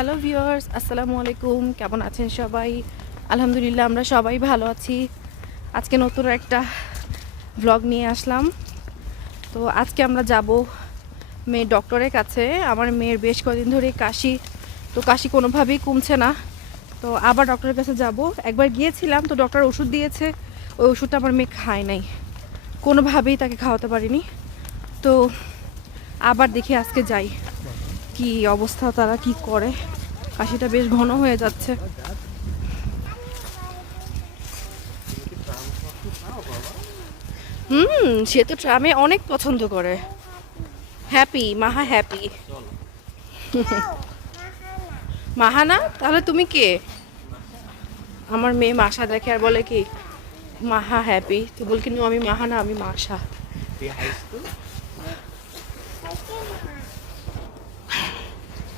Hello viewers আসসালামু আলাইকুম কেমন আছেন সবাই? আলহামদুলিল্লাহ, আমরা সবাই ভালো আছি। আজকে নতুন একটা ব্লগ নিয়ে আসলাম। তো আজকে আমরা যাব মেয়ের ডক্টরের কাছে। আমার মেয়ের বেশ কদিন ধরে কাশি। তো কাশি কোনোভাবেই কমছে না। তো আবার ডক্টরের কাছে যাব। একবার গিয়েছিলাম, তো ডক্টর ওষুধ দিয়েছে। ওই ওষুধটা আমার মেয়ে খায় নাই। কোনোভাবেই তাকে খাওয়াতে পারিনি। তো আবার দেখি আজকে যাই। কি অবস্থা, তারা কি করে? কাশিটা বেশ ঘন হয়ে যাচ্ছে। হুম, সে তো ট্রামে অনেক পছন্দ করে। হ্যাপি মাহা হ্যাপি মাহানা তাহলে তুমি কে? আমার মেয়ে মাসা দেখে আর বলে কি, মাহা হ্যাপি তো বল কিন্তু আমি মাহানা আমি মাসা?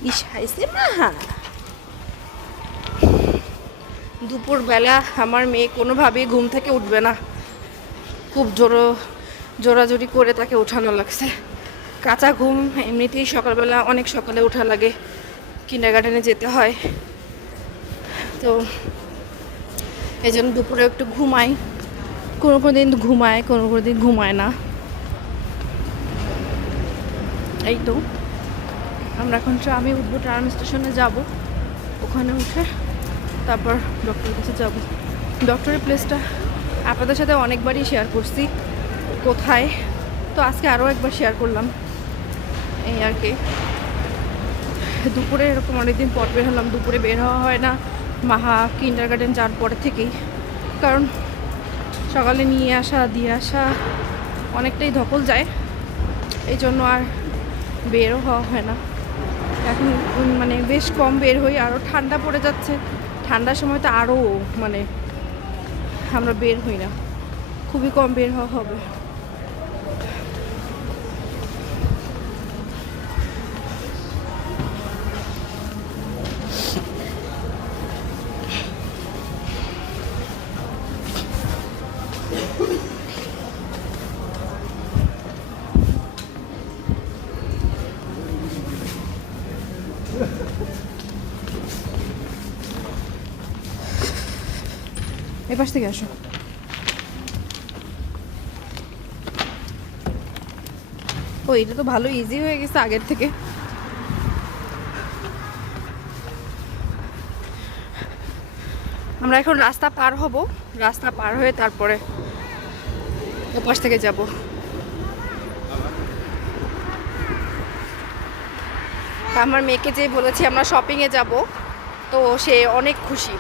ইস, হাইসে মাহা দুপুরবেলা আমার মেয়ে কোনোভাবেই ঘুম থেকে উঠবে না। খুব জোরো, জোরাজোরি করে তাকে ওঠানো লাগছে। কাঁচা ঘুম এমনিতেই সকালবেলা অনেক সকালে ওঠা লাগে কিন্ডার গার্ডেনে যেতে হয়। তো এই জন্য দুপুরে একটু ঘুমাই। কোনো কোনো দিন ঘুমায়, কোনো কোনো দিন ঘুমায় না। এই তো। আমরা এখন আমি উঠবো ট্রাম স্টেশনে যাব। ওখানে উঠে তারপর ডক্টরের কাছে যাব। ডক্টরের প্লেসটা আপনাদের সাথে অনেকবারই শেয়ার করছি, কোথায়? তো আজকে আরও একবার শেয়ার করলাম। এই আর কি। দুপুরে এরকম অনেকদিন পর বের হলাম, দুপুরে বের হওয়া হয় না। মাহা কিন্ডার গার্ডেন যাওয়ার পরে থেকেই। কারণ সকালে নিয়ে আসা, দিয়ে আসা অনেকটাই ধকল যায়। এই জন্য আর বেরও হওয়া হয় না। এখন মানে বেশ কম বের হই আরও ঠান্ডা পড়ে যাচ্ছে। ঠান্ডার সময় তো আরও মানে আমরা বের হই না। খুবই কম বের হওয়া হবে। এ পাশ থেকে আসো। ও, এটা তো ভালো ইজি হয়ে গেছে আগের থেকে। আমরা এখন রাস্তা পার হব। রাস্তা পার হয়ে তারপরে ওপাশ থেকে যাব। আমার মেয়েকে যে বলেছি আমরা শপিংয়ে যাব, তো সে অনেক খুশি।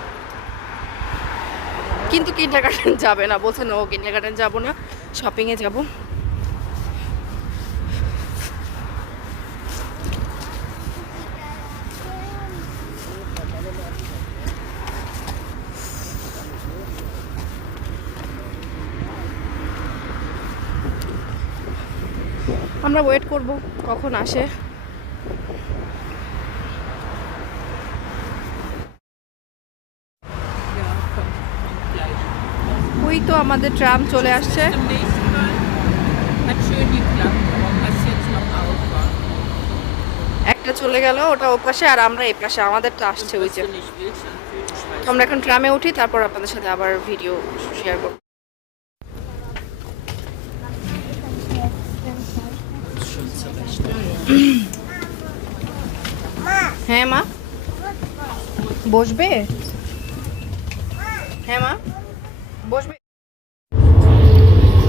কিন্তু কিন্ডার গার্ডেন যাবে না। বলছে ও কিন্ডার গার্ডেন যাব না। শপিংয়ে যাব। আমরা ওয়েট করব, কখন আসে। ওই তো আমাদের ট্রাম চলে আসছে. একটা চলে গেল, ওটা ওপাশে আর আমরা এই পাশে আমাদেরটা আসছে ওই যে। আমরা এখন ট্রামে উঠি, তারপর আপনাদের সাথে আবার ভিডিও শেয়ার করব। হ্যাঁ মা। বসবে? হ্যাঁ মা।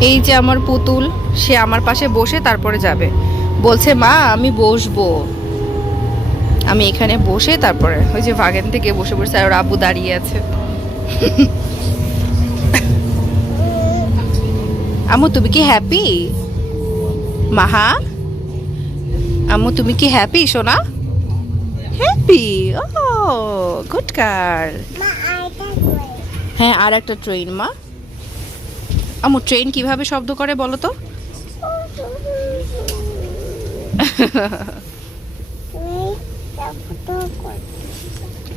এই যে আমার পুতুল সে আমার পাশে বসে তারপরে যাবে। বলছে মা আমি বসবো। আমি এখানে বসে তারপরে ওই যে বাগান থেকে বসে বসে আর আব্বু দাঁড়িয়ে আছে। আম্মু তুমি কি হ্যাপি মাহা? আম্মু তুমি কি হ্যাপি সোনা? হ্যাপি ও গুড গার্ল হ্যাঁ আর একটা ট্রেন মা। আম্মু ট্রেন কীভাবে শব্দ করে বলো তো?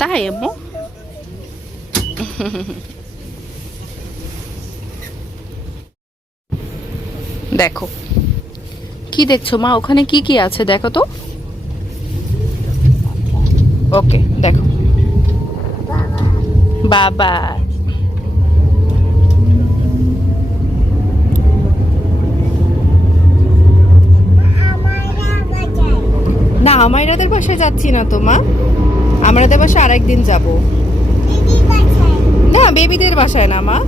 তাই, আম্মু? দেখো, কি দেখছ মা? ওখানে কি কি আছে দেখো তো? ওকে, দেখো। বাবা না আমাইরাদের বাসায় যাচ্ছি না তো মা। আমাদের বাসায় আরেকদিন যাব। না বেবিদের বাসায় না মা।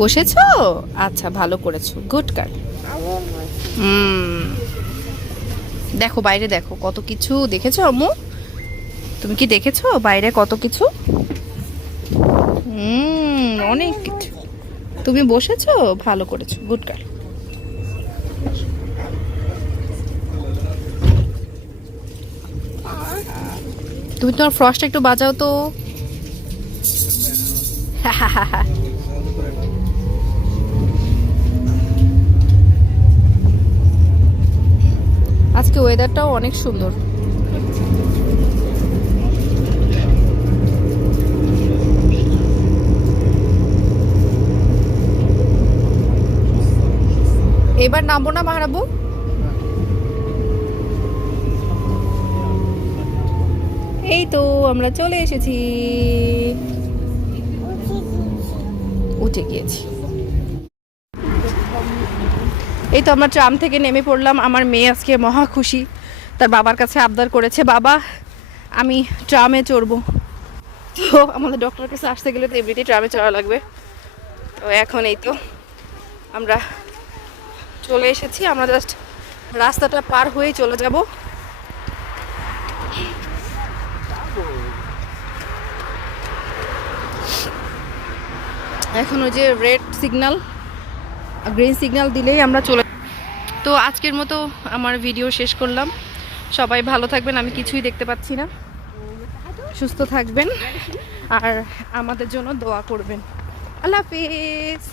বসেছো। আচ্ছা ভালো করেছ। গুড হুম দেখো, বাইরে দেখো, কত কিছু দেখেছ আম্মু? তুমি কি দেখেছ বাইরে কত কিছু? অনেক কিছু। তুমি বসেছো? ভালো করেছ, গুড গার্ল। তুমি তোমার ফ্রস্ট একটু বাজাও তো। আজকে ওয়েদারটাও অনেক সুন্দর। এবার নামবো না মাহারাবু এই তো, আমরা চলে এসেছি। উঠে গিয়েছি। এই তো আমরা ট্রাম থেকে নেমে পড়লাম। আমার মেয়ে আজকে মহা খুশি। তার বাবার কাছে আবদার করেছে, বাবা, আমি ট্রামে চড়বো। তো আমাদের ডক্টরের কাছে আসতে গেলে তো এমনিতেই ট্রামে চড়া লাগবে। তো এখন এই তো আমরা চলে এসেছি। আমরা জাস্ট রাস্তাটা পার হয়েই চলে যাব। এখন ওই যে রেড সিগন্যাল গ্রিন সিগন্যাল দিলেই আমরা চলে তো আজকের মতো আমার ভিডিও শেষ করলাম। সবাই ভালো থাকবেন, আমি কিছুই দেখতে পাচ্ছি না। সুস্থ থাকবেন আর আমাদের জন্য দোয়া করবেন। আল্লাহ হাফিজ।